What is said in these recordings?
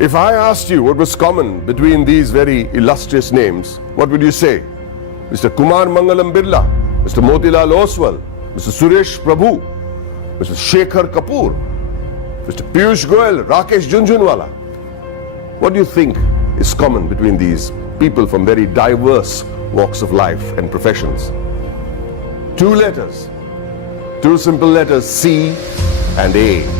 If I asked you what was common between these very illustrious names, what would you say? Mr. Kumar Mangalam Birla, Mr. Motilal Oswal, Mr. Suresh Prabhu, Mr. Shekhar Kapoor, Mr. Piyush Goyal, Rakesh Jhunjhunwala. What do you think is common between these people from very diverse walks of life and professions? Two letters, two simple letters, C and A.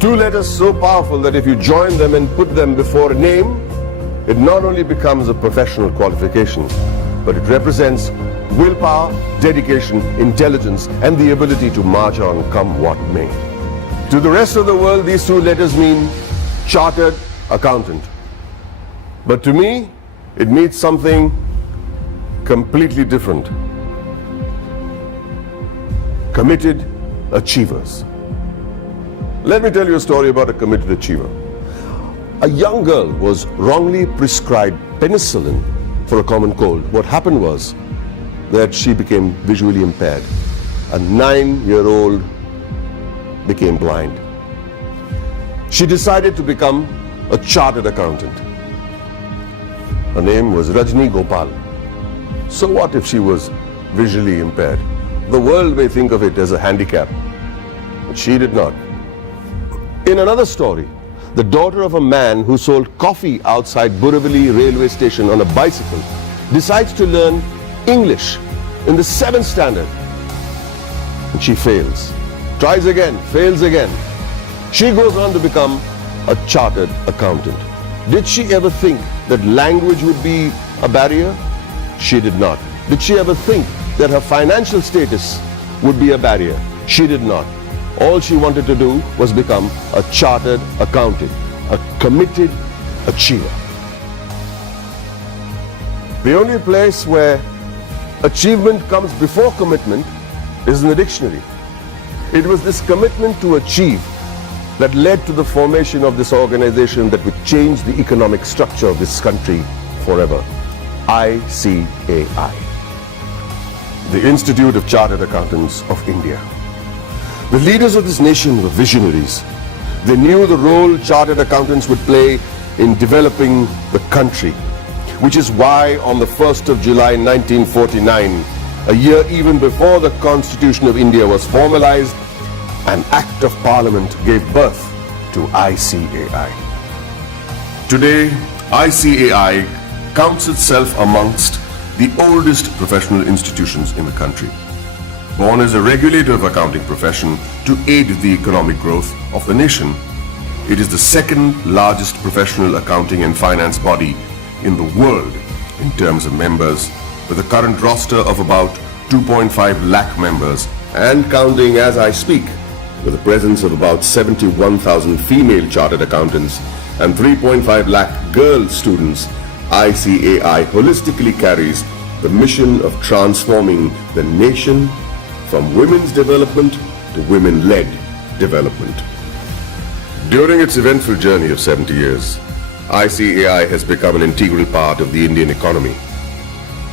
Two letters so powerful that if you join them and put them before a name, it not only becomes a professional qualification, but it represents willpower, dedication, intelligence, and the ability to march on come what may. To the rest of the world, these two letters mean chartered accountant. But to me, it means something completely different. Committed achievers. Let me tell you a story about a committed achiever. A young girl was wrongly prescribed penicillin for a common cold. What happened was that she became visually impaired. A 9-year-old became blind. She decided to become a chartered accountant. Her name was Rajni Gopal. So what if she was visually impaired? The world may think of it as a handicap, but she did not. In another story, the daughter of a man who sold coffee outside Borivali railway station on a bicycle decides to learn English in the 7th standard. And she fails. Tries again, fails again. She goes on to become a chartered accountant. Did she ever think that language would be a barrier? She did not. Did she ever think that her financial status would be a barrier? She did not. All she wanted to do was become a chartered accountant, a committed achiever. The only place where achievement comes before commitment is in the dictionary. It was this commitment to achieve that led to the formation of this organization that would change the economic structure of this country forever. ICAI, the Institute of Chartered Accountants of India. The leaders of this nation were visionaries. They knew the role chartered accountants would play in developing the country, which is why on the 1st of July 1949, a year even before the Constitution of India was formalized, an Act of Parliament gave birth to ICAI. Today, ICAI counts itself amongst the oldest professional institutions in the country. Born as a regulator of accounting profession to aid the economic growth of the nation, it is the second largest professional accounting and finance body in the world in terms of members, with a current roster of about 2.5 lakh members and counting as I speak, with a presence of about 71,000 female chartered accountants and 3.5 lakh girl students. ICAI holistically carries the mission of transforming the nation from women's development to women-led development. During its eventful journey of 70 years, ICAI has become an integral part of the Indian economy,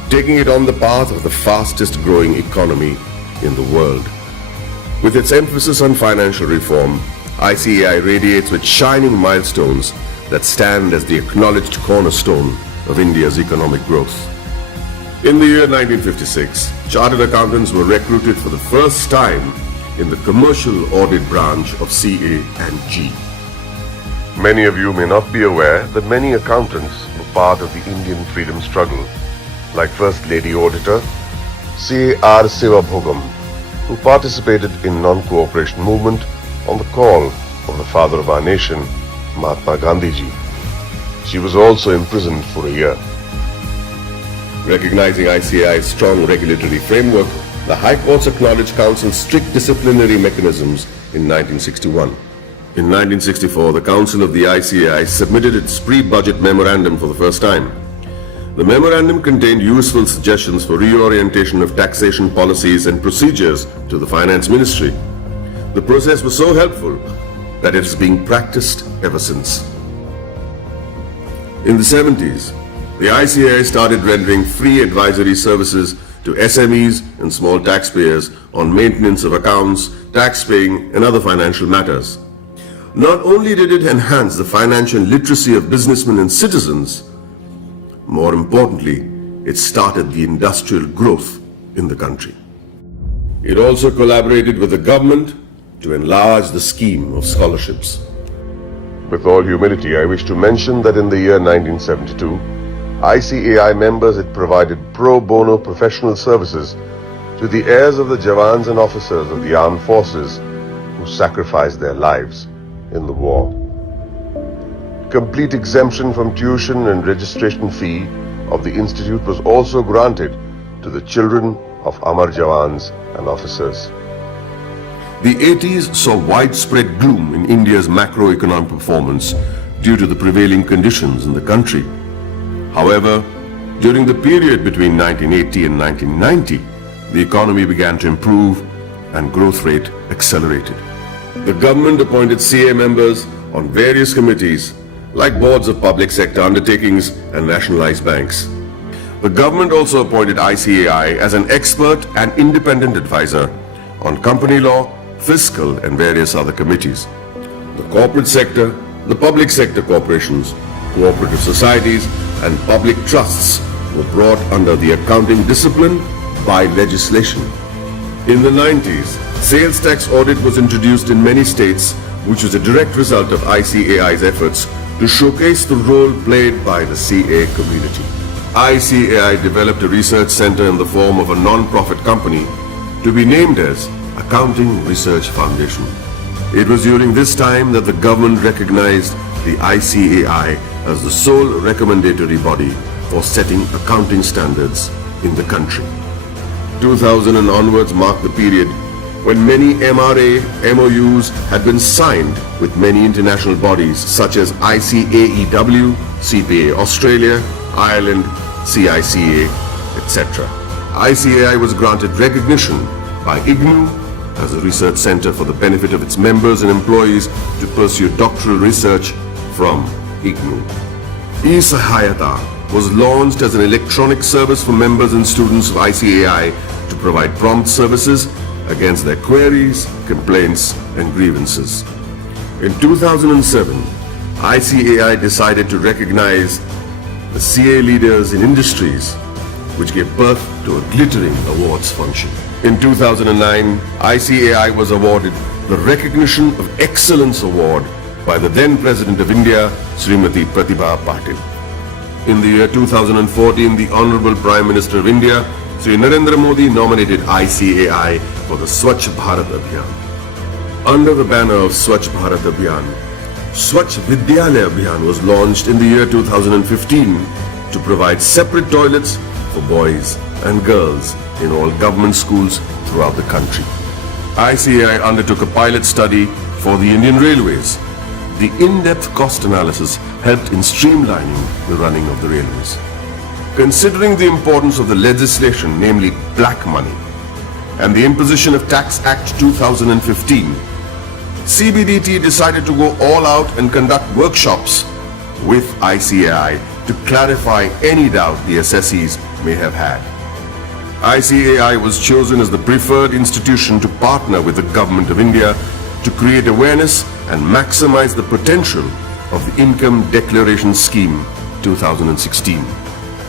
taking it on the path of the fastest growing economy in the world. With its emphasis on financial reform, ICAI radiates with shining milestones that stand as the acknowledged cornerstone of India's economic growth. In the year 1956, chartered accountants were recruited for the first time in the commercial audit branch of CA and G. Many of you may not be aware that many accountants were part of the Indian freedom struggle, like First Lady Auditor C.R. Sivabhogam, who participated in non-cooperation movement on the call of the father of our nation, Mahatma Gandhi ji. She was also imprisoned for a year. Recognizing ICAI's strong regulatory framework, the High Courts acknowledged Council's strict disciplinary mechanisms in 1961. In 1964, the Council of the ICAI submitted its pre-budget memorandum for the first time. The memorandum contained useful suggestions for reorientation of taxation policies and procedures to the Finance Ministry. The process was so helpful that it is being practiced ever since. In the 70s, the ICAI started rendering free advisory services to SMEs and small taxpayers on maintenance of accounts, tax paying, and other financial matters. Not only did it enhance the financial literacy of businessmen and citizens, more importantly, it started the industrial growth in the country. It also collaborated with the government to enlarge the scheme of scholarships. With all humility, I wish to mention that in the year 1972, ICAI members had provided pro bono professional services to the heirs of the Jawans and officers of the armed forces who sacrificed their lives in the war. Complete exemption from tuition and registration fee of the institute was also granted to the children of Amar Jawans and officers. The 80s saw widespread gloom in India's macroeconomic performance due to the prevailing conditions in the country. However, during the period between 1980 and 1990, the economy began to improve and growth rate accelerated. The government appointed CA members on various committees like boards of public sector undertakings and nationalized banks. The government also appointed ICAI as an expert and independent advisor on company law, fiscal and various other committees. The corporate sector, the public sector corporations, cooperative societies and public trusts were brought under the accounting discipline by legislation. In the 90s, sales tax audit was introduced in many states, which was a direct result of ICAI's efforts to showcase the role played by the CA community. ICAI developed a research center in the form of a non-profit company to be named as Accounting Research Foundation. It was during this time that the government recognized the ICAI as the sole recommendatory body for setting accounting standards in the country. 2000 and onwards marked the period when many MRA MOUs had been signed with many international bodies such as ICAEW, CPA Australia, Ireland, CICA, etc. ICAI was granted recognition by IGNU as a research center for the benefit of its members and employees to pursue doctoral research from IGNU. eSahayata was launched as an electronic service for members and students of ICAI to provide prompt services against their queries, complaints, and grievances. In 2007, ICAI decided to recognize the CA leaders in industries, which gave birth to a glittering awards function. In 2009, ICAI was awarded the Recognition of Excellence Award by the then President of India, Srimati Pratibha Patil. In the year 2014, the Honorable Prime Minister of India, Sri Narendra Modi, nominated ICAI for the Swachh Bharat Abhiyan. Under the banner of Swachh Bharat Abhiyan, Swachh Vidyalaya Abhiyan was launched in the year 2015 to provide separate toilets for boys and girls in all government schools throughout the country. ICAI undertook a pilot study for the Indian Railways. The in-depth cost analysis helped in streamlining the running of the railways. Considering the importance of the legislation, namely black money, and the imposition of Tax Act 2015, CBDT decided to go all out and conduct workshops with ICAI to clarify any doubt the assessees may have had. ICAI was chosen as the preferred institution to partner with the Government of India to create awareness and maximize the potential of the Income Declaration Scheme 2016.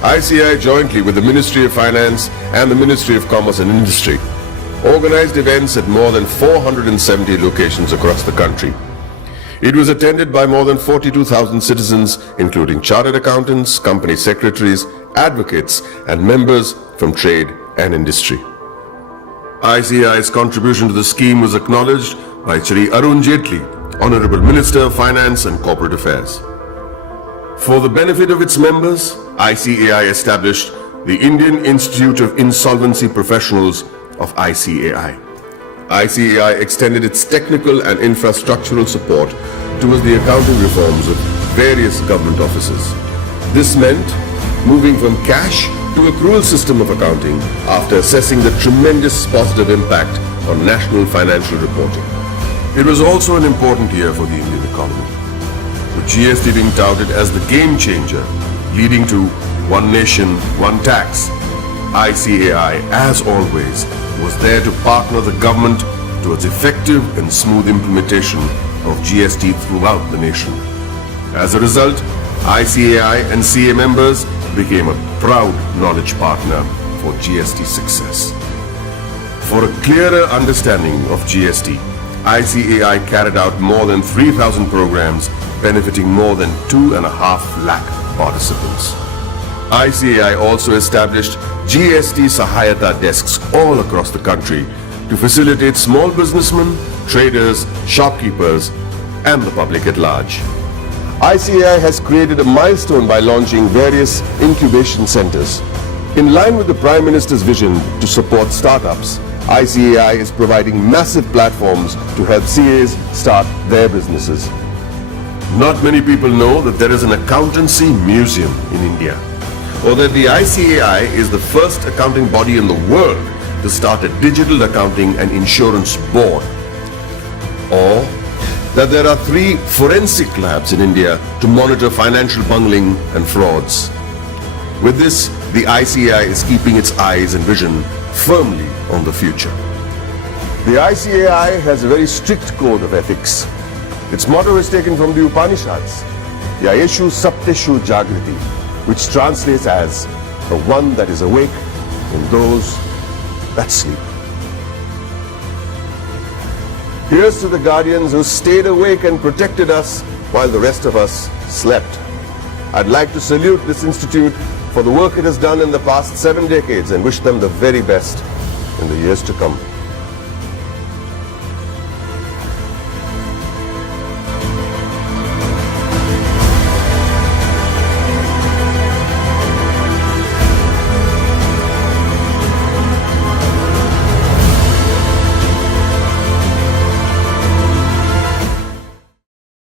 ICAI, jointly with the Ministry of Finance and the Ministry of Commerce and Industry, organized events at more than 470 locations across the country. It was attended by more than 42,000 citizens, including chartered accountants, company secretaries, advocates, and members from trade and industry. ICAI's contribution to the scheme was acknowledged by Shri Arun Jaitley, Honorable Minister of Finance and Corporate Affairs. For the benefit of its members, ICAI established the Indian Institute of Insolvency Professionals of ICAI. ICAI extended its technical and infrastructural support towards the accounting reforms of various government offices. This meant moving from cash to accrual system of accounting after assessing the tremendous positive impact on national financial reporting. It was also an important year for the Indian economy, with GST being touted as the game changer, leading to one nation, one tax. ICAI, as always, was there to partner the government towards effective and smooth implementation of GST throughout the nation. As a result, ICAI and CA members became a proud knowledge partner for GST success. For a clearer understanding of GST, ICAI carried out more than 3,000 programs benefiting more than 2.5 lakh participants. ICAI also established GST Sahayata desks all across the country to facilitate small businessmen, traders, shopkeepers, and the public at large. ICAI has created a milestone by launching various incubation centers. In line with the Prime Minister's vision to support startups, ICAI is providing massive platforms to help CAs start their businesses. Not many people know that there is an accountancy museum in India, or that the ICAI is the first accounting body in the world to start a digital accounting and insurance board, or that there are 3 forensic labs in India to monitor financial bungling and frauds. With this, the ICAI is keeping its eyes and vision firmly on the future. The ICAI has a very strict code of ethics. Its motto is taken from the Upanishads, Yayeshu Sapteshu Jagriti, which translates as the one that is awake in those that sleep. Here's to the guardians who stayed awake and protected us while the rest of us slept. I'd like to salute this institute for the work it has done in the past 7 decades and wish them the very best in the years to come.